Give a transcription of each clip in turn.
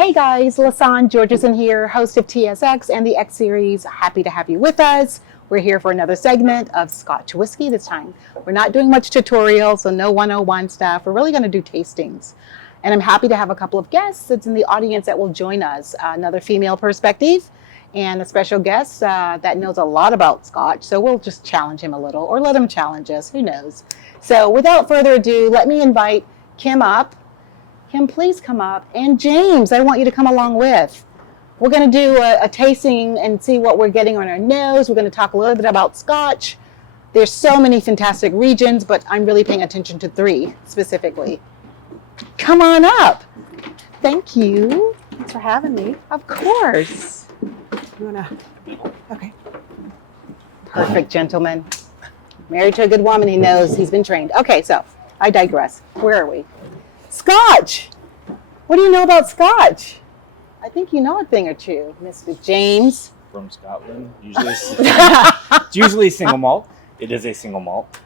Hey guys, Lasan Georgeson here, host of TSX and the X series. Happy to have you with us. We're here for another segment of Scotch Whiskey this time. We're not doing much tutorial, so no 101 stuff. We're really going to do tastings. And I'm happy to have a couple of guests that's in the audience that will join us. Another female perspective and a special guest that knows a lot about Scotch. So we'll just challenge him a little or let him challenge us, who knows. So without further ado, let me invite Kim up. Kim, please come up. And James, I want you to come along with. We're going to do a tasting and see what we're getting on our nose. We're going to talk a little bit about Scotch. There's so many fantastic regions, but I'm really paying attention to 3 specifically. Come on up. Thank you. Thanks for having me. Of course. You wanna? Okay. Perfect, gentleman. Married to a good woman, he knows, he's been trained. Okay, so I digress. Where are we? Scotch. What do you know about Scotch? I think you know a thing or two, Mr. James. From Scotland. It's usually single malt. It is a single malt.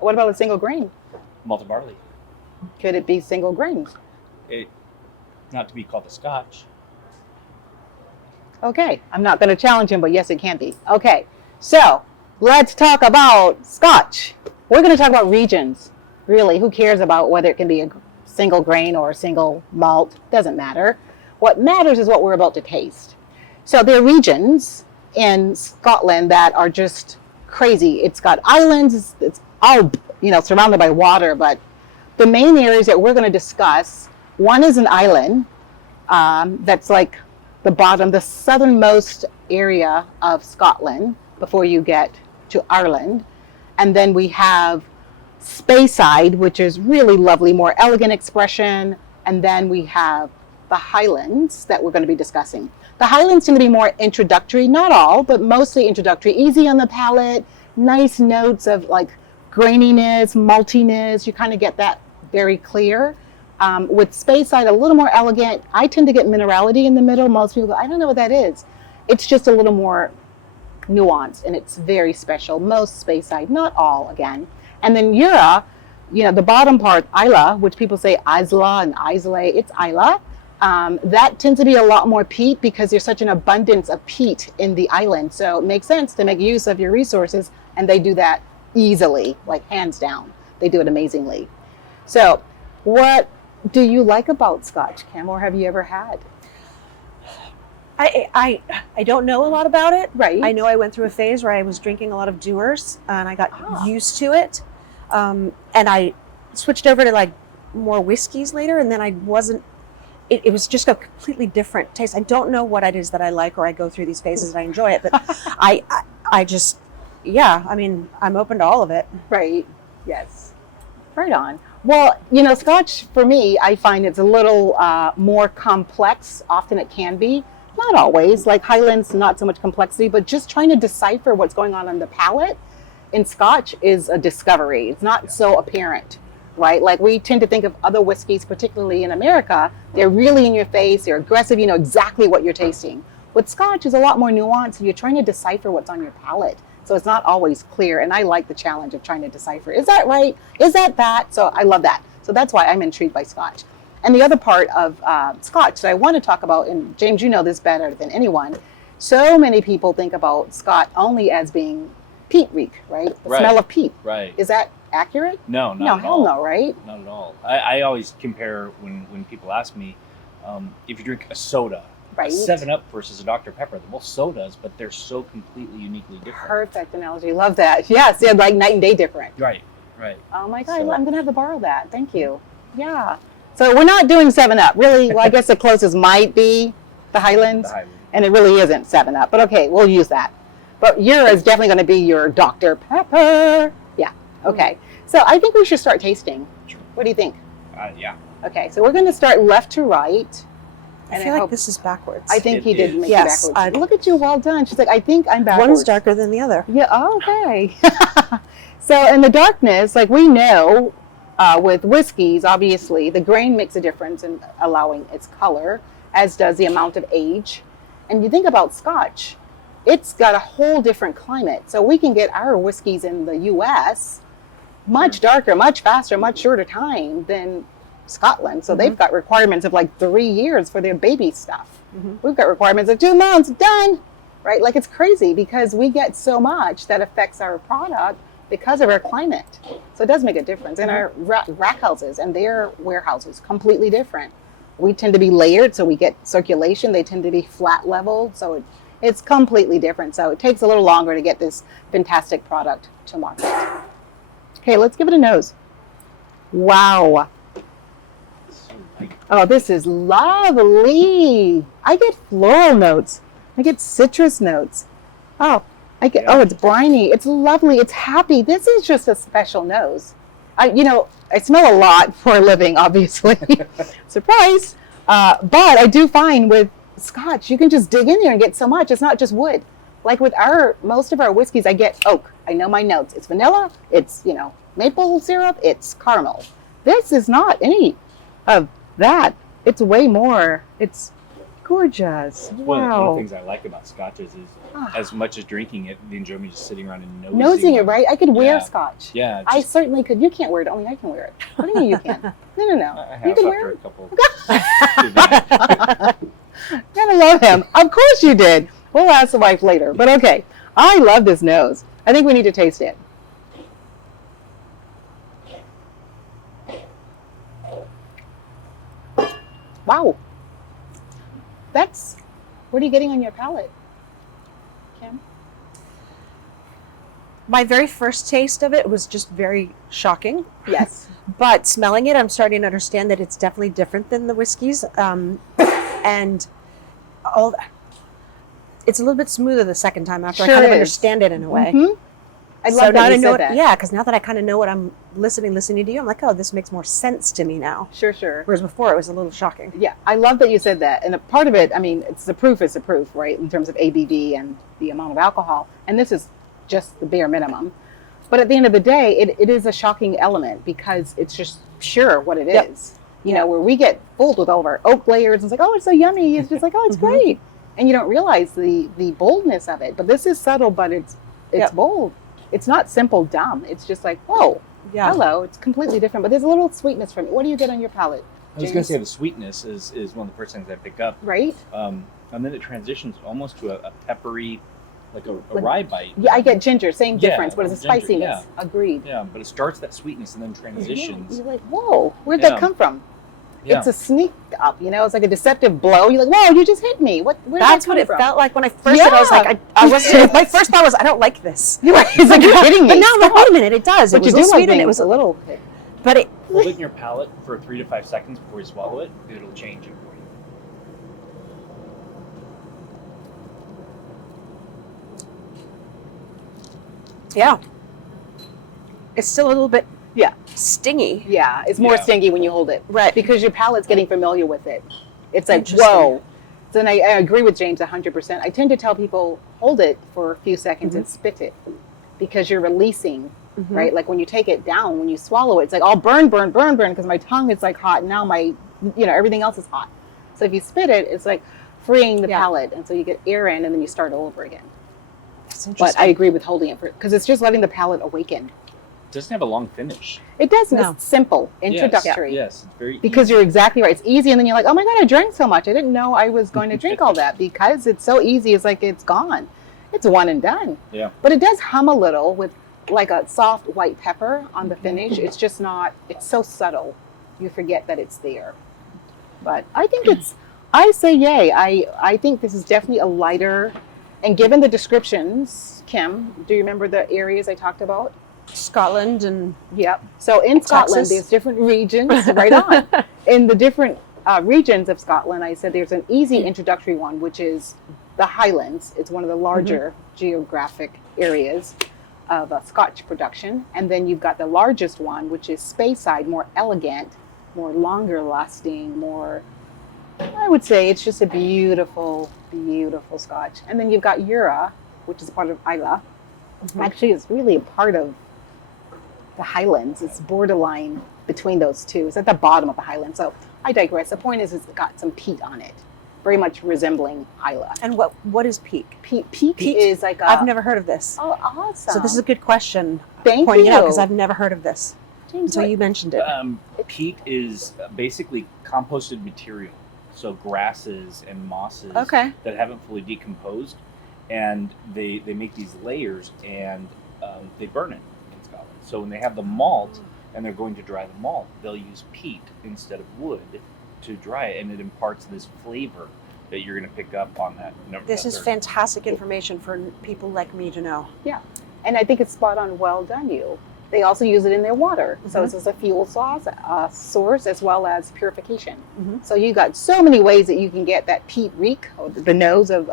What about a single grain? Malted barley. Could it be single grain? Not to be called a Scotch. Okay, I'm not going to challenge him, but yes, it can be. Okay, so let's talk about Scotch. We're going to talk about regions. Really, who cares about whether it can be a single grain or a single malt? Doesn't matter. What matters is what we're about to taste. So there are regions in Scotland that are just crazy. It's got islands. It's all, surrounded by water. But the main areas that we're going to discuss, one is an island that's like the southernmost area of Scotland before you get to Ireland. And then we have Speyside, which is really lovely, more elegant expression. And then we have the Highlands that we're going to be discussing. The Highlands tend to be more introductory, not all, but mostly introductory, easy on the palate, nice notes of like graininess, maltiness. You kind of get that very clear. With Speyside, a little more elegant. I tend to get minerality in the middle. Most people go, I don't know what that is. It's just a little more nuanced and it's very special. Most Speyside, not all again. And then Jura, the bottom part, Isla, which people say Isla and Islay, it's Isla. That tends to be a lot more peat because there's such an abundance of peat in the island. So it makes sense to make use of your resources, and they do that easily, like hands down. They do it amazingly. So what do you like about Scotch, Kim, or have you ever had? I don't know a lot about it. Right. I know I went through a phase where I was drinking a lot of Dewar's and I got used to it. And I switched over to like more whiskeys later, and then I wasn't. It was just a completely different taste. I don't know what it is that I like, or I go through these phases and I enjoy it, but I just, I'm open to all of it. Right. Yes. Right on. Well, Scotch for me, I find it's a little more complex. Often it can be. Not always. Like Highlands, not so much complexity, but just trying to decipher what's going on the palate in Scotch is a discovery. It's not so apparent, right? Like we tend to think of other whiskeys, particularly in America, they're really in your face, they're aggressive, you know exactly what you're tasting. With Scotch is a lot more nuanced, and you're trying to decipher what's on your palate. So it's not always clear, and I like the challenge of trying to decipher. Is that right? Is that? So I love that. So that's why I'm intrigued by Scotch. And the other part of Scotch that I want to talk about, and James, you know this better than anyone, so many people think about Scotch only as being peat reek, right? The smell of peat. Right. Is that accurate? No, not at all. No, right? Not at all. I always compare when people ask me if you drink a soda, right. A 7-Up versus a Dr. Pepper. They're both sodas, but they're so completely uniquely different. Perfect analogy. Love that. Yes, they're like night and day different. Right. Oh my God, I'm going to have to borrow that. Thank you. Yeah. So we're not doing 7-Up. Really, well, I guess the closest might be the Highlands. And it really isn't 7-Up. But okay, we'll use that. But Jura is definitely going to be your Dr. Pepper. Yeah. Okay. So I think we should start tasting. Sure. What do you think? Yeah. Okay. So we're going to start left to right. I feel like this is backwards. I think he did make it Yes, backwards. Look at you. Well done. She's like, I think I'm backwards. One's darker than the other. Yeah. Oh, okay. So in the darkness, like we know with whiskeys, obviously, the grain makes a difference in allowing its color, as does the amount of age. And you think about Scotch, it's got a whole different climate. So we can get our whiskeys in the U.S. much darker, much faster, much shorter time than Scotland, so they've got requirements of like 3 years for their baby stuff. Mm-hmm. We've got requirements of 2 months, done, right? Like it's crazy because we get so much that affects our product because of our climate. So it does make a difference. And our rack houses and their warehouses, completely different. We tend to be layered, so we get circulation. They tend to be flat leveled, so it's completely different. So it takes a little longer to get this fantastic product to market. Okay, let's give it a nose. Wow. Oh, this is lovely. I get floral notes. I get citrus notes. Oh, it's briny. It's lovely. It's happy. This is just a special nose. I smell a lot for a living, obviously. Surprise. But I do find with Scotch, you can just dig in there and get so much. It's not just wood. Like with most of our whiskeys, I get oak. I know my notes. It's vanilla. It's, maple syrup. It's caramel. This is not any of that. It's way more. It's gorgeous. One of Wow. the things I like about scotches is as much as drinking it, the enjoyment just sitting around and Nosing it, right? I could wear Scotch. Yeah. I certainly could. You can't wear it. Only I can wear it. What do you mean you can? No. I have You can after wear a it? couple. Gotta love him. Of course you did. We'll ask the wife later. But okay. I love this nose. I think we need to taste it. Wow. What are you getting on your palate, Kim? My very first taste of it was just very shocking. Yes. But smelling it, I'm starting to understand that it's definitely different than the whiskeys. And it's a little bit smoother the second time after I kind of understand it in a way. Mm-hmm. I love that you said that. Yeah, because now that I kind of know what I'm listening to you, I'm like, oh, this makes more sense to me now. Sure. Whereas before it was a little shocking. Yeah, I love that you said that. And a part of it, it's the proof is the proof, right? In terms of ABV and the amount of alcohol. And this is just the bare minimum. But at the end of the day, it is a shocking element because it's just pure what it is. Where we get fooled with all of our oak layers and it's like, oh, it's so yummy. It's just like, oh, it's great. And you don't realize the boldness of it. But this is subtle, but it's bold. It's not simple dumb. It's just like, whoa, hello. It's completely different. But there's a little sweetness from it. What do you get on your palate, I was going to say the sweetness is one of the first things I pick up. Right. And then it transitions almost to a peppery, like a rye bite. Yeah, I get ginger. Same difference. But it's a ginger, spiciness. yeah. Agreed. Yeah, but it starts that sweetness and then transitions. You're like, whoa, where'd that come from? Yeah. It's a sneak up, it's like a deceptive blow. You're like, whoa, you just hit me. That's what it felt like when I first did it. I was like, I wasn't. My first thought was, I don't like this. You're right. It's like, you're hitting me. But now I'm like, wait a minute, it does. But it was you a do little like sweet and it was a little hit. But it. Hold it in your palate for 3 to 5 seconds before you swallow it. It'll change it for you. Yeah. It's still a little bit stingy. Yeah, it's more stingy when you hold it. Right. Because your palate's getting familiar with it. It's like, Interesting. whoa. So then I agree with James 100%. I tend to tell people, hold it for a few seconds and spit it. Because you're releasing, right? Like when you take it down, when you swallow it, it's like, all burn, because my tongue is like hot. And now everything else is hot. So if you spit it, it's like freeing the palate. And so you get air in and then you start all over again. That's interesting. But I agree with holding it because it's just letting the palate awaken. It doesn't have a long finish. It doesn't. No. It's simple, introductory. Yes, it's very Because easy. you're exactly right. It's easy, and then you're like, oh my God, I drank so much. I didn't know I was going to drink all that because it's so easy. It's like it's gone. It's one and done. Yeah. But it does hum a little with like a soft white pepper on the finish. It's just not, it's so subtle. You forget that it's there. But I think I say yay. I think this is definitely a lighter, and given the descriptions, Kim, do you remember the areas I talked about? Scotland and Yep. So in Scotland, there's different regions. Right on. In the different regions of Scotland, I said there's an easy introductory one, which is the Highlands. It's one of the larger geographic areas of Scotch production. And then you've got the largest one, which is Speyside, more elegant, more longer lasting, more, I would say it's just a beautiful, beautiful Scotch. And then you've got Jura, which is part of Isle. Actually, it's really a part of the Highlands. It's borderline between those two. It's at the bottom of the Highlands. So I digress. The point is it's got some peat on it, very much resembling Isle. And what is peak? Peat is like a... I've never heard of this. Oh, awesome. So this is a good question. Thank pointing you. it out because I've never heard of this. James, So what- you mentioned it. Peat is basically composted material, so grasses and mosses Okay. that haven't fully decomposed, and they make these layers, and they burn it in Scotland. So when they have the malt and they're going to dry the malt, they'll use peat instead of wood to dry it, and it imparts this flavor that you're going to pick up on that. This is fantastic information for people like me to know. and I think it's spot on. Well done, you. They also use it in their water, so Mhm. it's as a fuel source as well as purification. Mhm. So you got so many ways that you can get that peat reek, or the nose of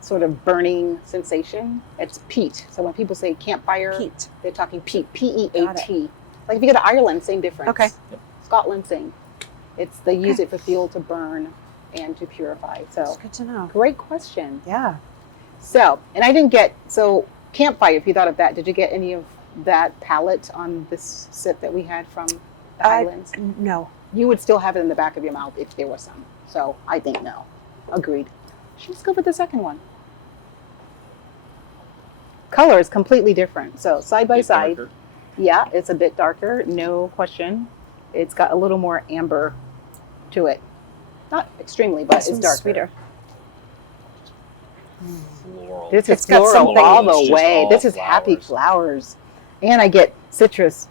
sort of burning sensation. It's peat. So when people say campfire, Peat. they're talking peat, P-E-A-T. Like if you go to Ireland, same difference. Okay. Yep. Scotland, same. They use Okay. it for fuel to burn and to purify. So That's good to know. great question. Yeah. So, and I didn't get, so campfire, if you thought of that, did you get any of that palate on this sip that we had from the Highlands? No. You would still have it in the back of your mouth if there was some. So I think no. Agreed. Let's go with the second one. Color is completely different. So side by side, yeah, it's a bit darker, no question. It's got a little more amber to it. Not extremely, but This it's one's darker. sweeter. Floral. This is It's got floral something- all It's the just way. all This is happy flowers. And I get citrus.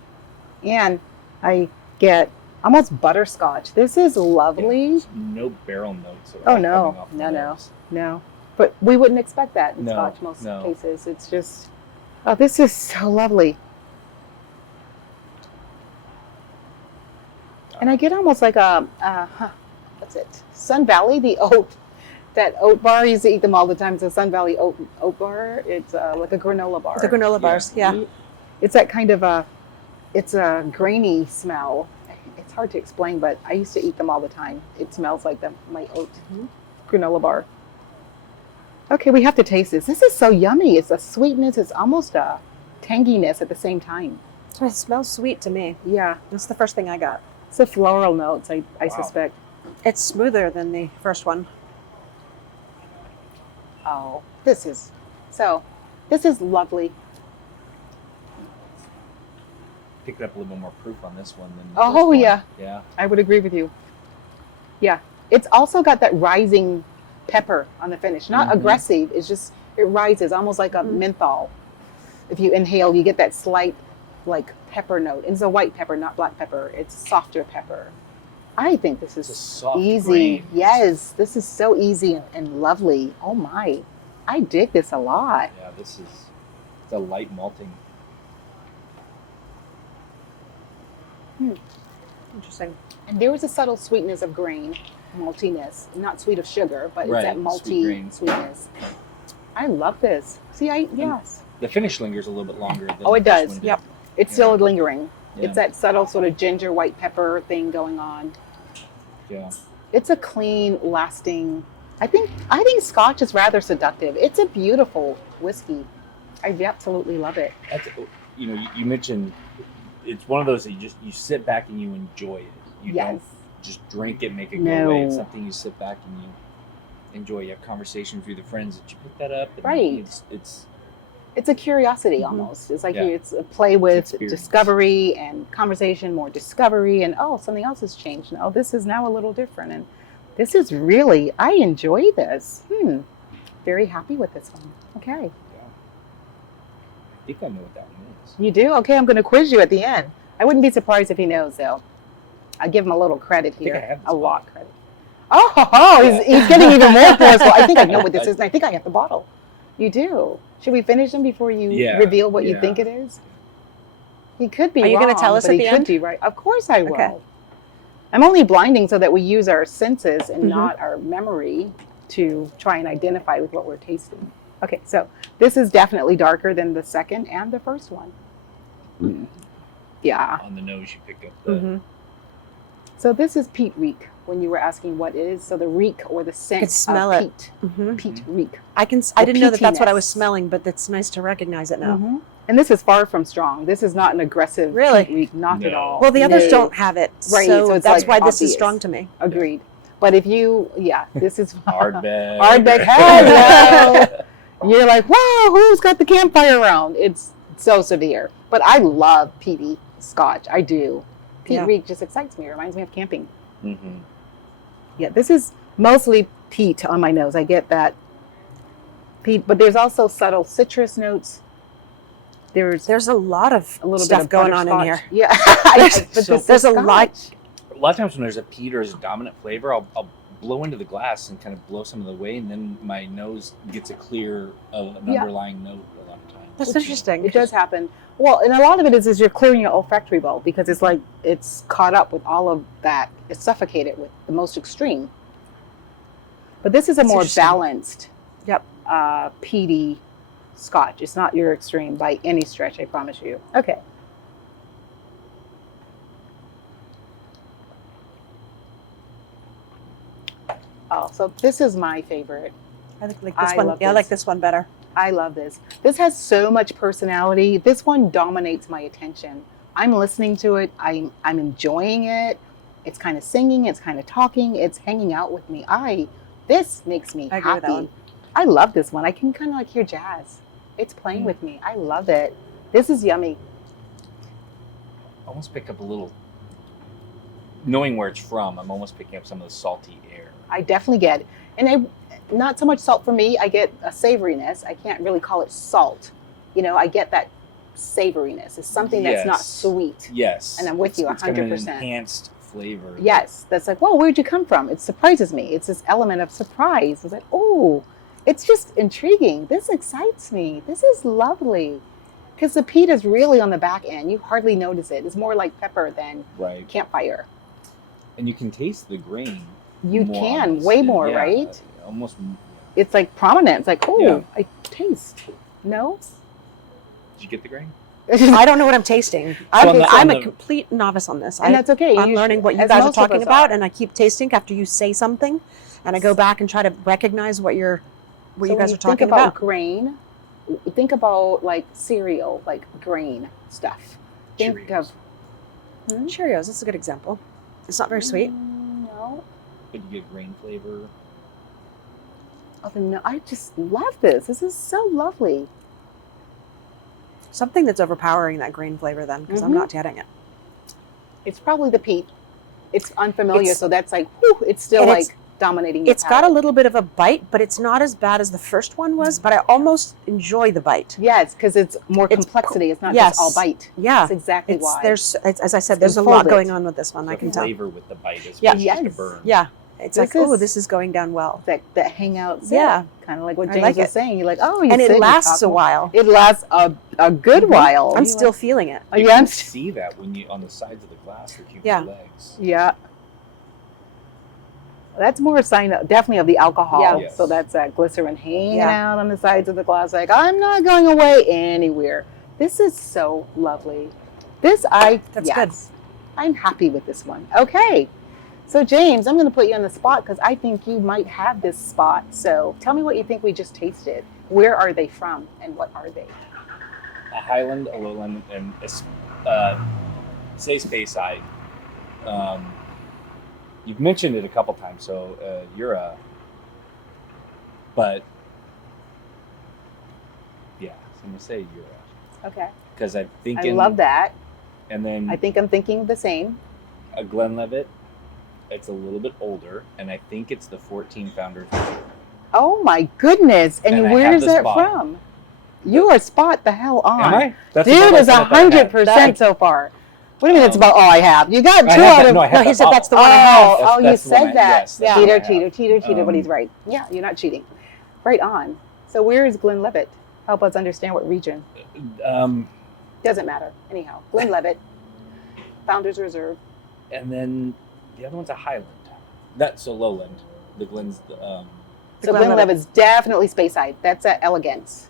And I get almost butterscotch. This is lovely. There's no barrel notes. At Oh, all no. coming off the No, no. nose. No. But we wouldn't expect that in No, Scotch most no. cases. It's just, oh, this is so lovely. And I get almost like what's it? Sun Valley, the oat, that oat bar. I used to eat them all the time. It's a Sun Valley oat bar. It's like a granola bar. The granola bars. Yeah. It's that kind of it's a grainy smell. It's hard to explain, but I used to eat them all the time. It smells like my oat granola bar. Okay, we have to taste this. This is so yummy. It's a sweetness. It's almost a tanginess at the same time. So it smells sweet to me. Yeah, That's the first thing I got. it's a floral notes, I Wow. suspect. It's smoother than the first one. Oh, this is lovely. Picked up a little bit more proof on this one than the Oh, first one. yeah. Yeah. I would agree with you. Yeah, it's also got that rising pepper on the finish. Not Mhm. aggressive. It's just it rises almost like a menthol. If you inhale, you get that slight like pepper note. It's a white pepper, not black pepper. It's softer pepper. I think this It's a is soft easy. grain. Yes, this is so easy and lovely. Oh my, I dig this a lot. Yeah, it's a light malting. Interesting. And there was a subtle sweetness of grain, maltiness, not sweet of sugar, but Right, it's that sweet malty grain. sweetness. I love this. See, yes. The finish lingers a little bit longer than Oh, it the first does. one did. Yep. It's still lingering. Yeah. It's that subtle sort of ginger white pepper thing going on. Yeah. It's a clean, lasting. I think Scotch is rather seductive. It's a beautiful whiskey. I absolutely love it. That's, you mentioned it's one of those that you sit back and you enjoy it. You Yes. don't just drink it, make it go No. away. It's something you sit back and you enjoy. You have conversations with your friends. Did you pick that up? And Right. It's It's a curiosity Mhm. almost. It's like Yeah. it's a play with experience. discovery and conversation, more discovery, and oh, something else has changed. Oh, this is now a little different. And this is really, I enjoy this. Very happy with this one. Okay. I think I know what that one is. You do? Okay, I'm going to quiz you at the end. I wouldn't be surprised if he knows, though. I give him a little credit think here. I have this A lot bottle. credit. Oh, he's getting even more forceful. I think I know what this is, and I think I have the bottle. You do. Should we finish them before you Yeah, reveal what you yeah. think it is? He could be Are you wrong, gonna tell us but at he the could end? be right. Of course I will. Okay. I'm only blinding so that we use our senses and Mhm. not our memory to try and identify with what we're tasting. Okay, so this is definitely darker than the second and the first one. Yeah. On the nose, you picked up the. Mm-hmm. So this is peat reek when you were asking what it is. So the reek or the scent could smell of it. peat. Mm-hmm. Peat reek. I The didn't know that that's what I was peatiness. smelling, but it's nice to recognize it now. Mhm. And this is far from strong. This is not an aggressive Really? peat reek, not at No. all. Well, the others No. don't have it, Right, so, so it's that's like why this obvious. is strong to me. Agreed. But if you, this is Ardbeg. Ardbeg, hello. You're like, wow, who's got the campfire around? It's so severe. But I love peaty. Scotch. I do. Peat Yeah. reek just excites me. It reminds me of camping. Mm-hmm. Yeah, this is mostly peat on my nose. I get that peat, but there's also subtle citrus notes. There's a lot of a little stuff bit of going on in butterscotch. here. Yeah, but So- this There's is a lot. Scotch. A lot of times when there's a peat or there's a dominant flavor, I'll blow into the glass and kind of blow some of the way, and then my nose gets a clear of an Yeah. underlying note a lot of times. That's interesting. It does happen. Well, and a lot of it is you're clearing your olfactory bulb because it's like it's caught up with all of that. It's suffocated with the most extreme. But this is a That's more interesting. balanced, Yep. peaty Scotch. It's not your extreme by any stretch, I promise you. Okay. Oh, so this is my favorite. I think like this I one. love Yeah, I like this. this one better. I love this. This has so much personality. This one dominates my attention. I'm listening to it. I'm enjoying it. It's kind of singing. It's kind of talking. It's hanging out with me. This makes me I agree with happy. that one. I love this one. I can kind of like hear jazz. It's playing with me. I love it. This is yummy. Almost pick up a little, knowing where it's from, I'm almost picking up some of the salty air. I definitely get it. And not so much salt for me. I get a savoriness. I can't really call it salt. I get that savoriness. It's something that's not Yes. sweet. Yes. And I'm with you It's kind of an 100%. enhanced flavor. Yes, that's like, whoa, where'd you come from? It surprises me. It's this element of surprise. It's like, oh, it's just intriguing. This excites me. This is lovely. Because the peat is really on the back end. You hardly notice it. It's more like pepper than Right. campfire. And you can taste the grain. You more can, on this. way more, Yeah, right? Almost. It's like prominent. It's like, oh, Yeah. I taste. No? Did you get the grain? I don't know what I'm tasting. on the- I'm on a the- complete novice on this. And that's okay. I'm You learning should- what you as guys are most of talking us about, are. and I keep tasting after you say something, and I go back and try to recognize what you So guys when are you talking think about about. grain, think about like cereal, like grain stuff. Think Cheerios. of Cheerios. That's a good example. It's not very sweet. No. But you get grain flavor. No, I just love this. This is so lovely. Something that's overpowering that green flavor, then, because I'm Mhm. not getting it. It's probably the peat. It's unfamiliar, It's- so that's like, whew, it's still and like it's- dominating your It's got a palate. little bit of a bite, but it's not as bad as the first one was. But I almost enjoy the bite. Yes, because it's more It's complexity. It's not yes. just all bite. Yeah, That's exactly it's why. as I said, It's there's a lot unfolded. going on with this one. I The can tell. flavor with the bite is Yeah. just Yes. a burn. Yeah, it's This like, oh, is- this is going down well. that hangout. Yeah. Kind of like what I James like was it. saying. You're like, oh, you And sit, it you lasts talk a more. while. It lasts a good Mhm. while. I'm You're still like, feeling it. oh, You yeah, can I'm see that when you on the sides of the glass or keep Yeah. the legs. yeah. That's more a sign, definitely of the alcohol. Yeah. Yes. So that's that glycerin hanging Yeah. out on the sides of the glass. Like, I'm not going away anywhere. This is so lovely. That's yes. I'm happy with this one. Okay. So James, I'm going to put you on the spot because I think you might have this spot. So tell me what you think we just tasted. Where are they from and what are they? A Highland, a Lowland, and say Speyside. You've mentioned it a couple times, so Jura. But yeah, so I'm gonna say Jura Okay. because I'm I thinking. love that. And then I think I'm thinking the same. a Glenlivet. It's a little bit older, and I think it's the 14 Founders. Oh my goodness. And, And I where have is the that spot. from? You are spot the hell on. Am I? That's Dude about is what I thought I had. 100% so far. What do you mean that's about all I have? You got I two have out that- of... no, I have No, he that said bottle. that's the one I have. That's- you that's the one said I- that. yes, that's the Cheater, one I have. cheater, but he's right. Yeah, you're not cheating. Right on. So where is Glenlivet? Help us understand what region. Doesn't matter. Anyhow, Glenlivet, Founders Reserve. And then the other one's a Highland. That's a Lowland. The Glen's. So Glenlivet. Glenlivet's definitely Speyside. That's at Elegance.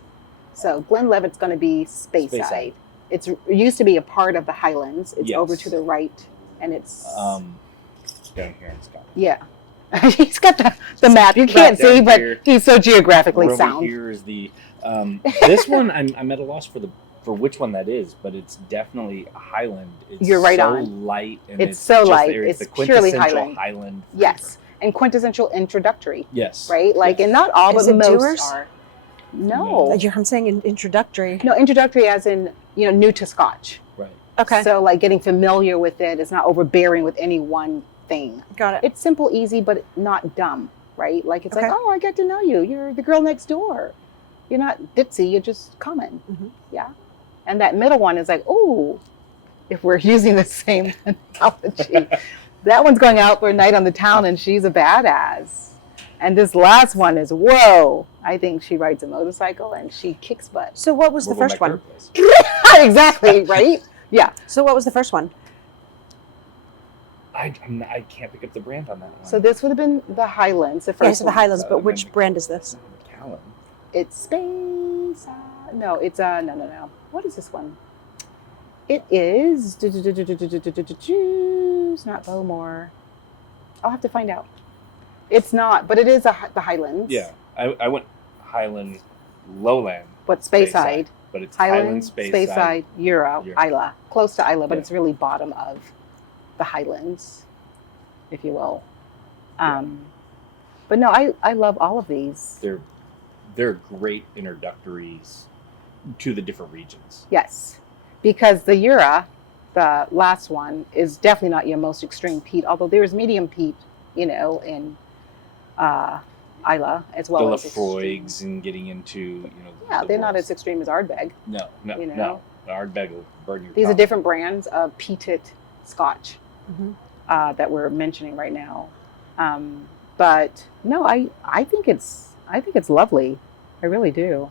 So Glenlivet's going to be Speyside. Speyside. It used to be a part of the Highlands. It's Yes. over to the right, and it's down here in Scotland. yeah. He's got the map. You can't down see, but here. he's so geographically Over sound. here is the. This one I'm at a loss for which one that is, but it's definitely a Highland. It's You're right so on. light and It's so just light. there. It's the purely quintessential Highland. flavor. Yes, and quintessential introductory, Yes. right? Like, Yes. and not all, Is but it most Dewar's? are. No, I'm saying introductory. no, introductory as in new to Scotch. Right. Okay. So like getting familiar with it, it's not overbearing with any one thing. Got it. It's simple, easy, but not dumb, right? Like it's Okay. like, oh, I get to know you. You're the girl next door. You're not ditzy. You're just common. Mhm. Yeah. And that middle one is like, oh, if we're using the same analogy, that one's going out for a night on the town and she's a badass. And this last one is, whoa, I think she rides a motorcycle and she kicks butt. So what was the What about first my one? third place? Exactly, right? Yeah. So what was the first one? I can't pick up the brand on that one. So this would have been the Highlands, the first Yes, the one. Highlands, but and which then- brand is this? Macallan. It's Speyside. No, it's no. What is this one? It is it's not Bowmore. I'll have to find out. It's not, but it is the Highlands. Yeah, I went Highland, Lowland, But Speyside. but it's Highland, Speyside, Jura, Jura. Isla. Close to Isla, but Yeah. it's really bottom of the Highlands, if you will. But no, I love all of these. They're great introductories to the different regions. Yes, because the Jura, the last one, is definitely not your most extreme peat, although there's medium peat, in Isla as well The as extreme. Lafroigs and getting into Yeah, the they're not worlds. as extreme as Ardbeg. No. The Ardbeg will burn your These are tongue. different brands of peated Scotch Mhm. that we're mentioning right now. But no, I think it's lovely. I really do.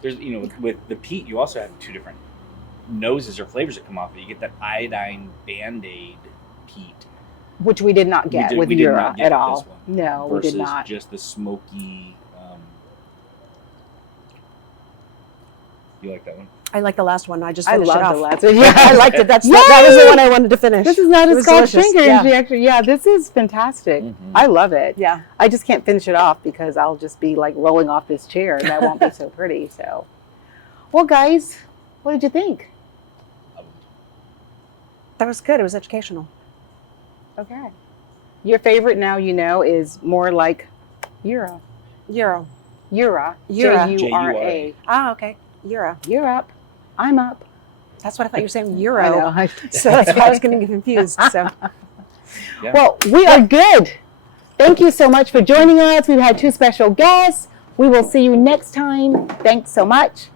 There's with the peat, you also have two different noses or flavors that come off it. You get that iodine Band-Aid peat Which we did not get with we did Jura not get at with all. this one, No, we versus did not. just the smoky. You like that one? I like the last one. I just I finished it love off. the last one. Yeah, I liked it. That was Yay! the one I wanted to finish. This is not It a was Scotch delicious. finger. Yeah. And she actually, this is fantastic. Mhm. I love it. Yeah. I just can't finish it off because I'll just be like rolling off this chair and that won't be so pretty. So, well, guys, what did you think? That was good. It was educational. Okay. Your favorite now is more like Jura. Euro. Jura. Jura. Jura. Ah, okay. Euro. You're up. I'm up. That's what I thought you were saying. I Euro. know. So that's why I was getting confused. So Yeah. Well, we are good. Thank you so much for joining us. We've had two special guests. We will see you next time. Thanks so much.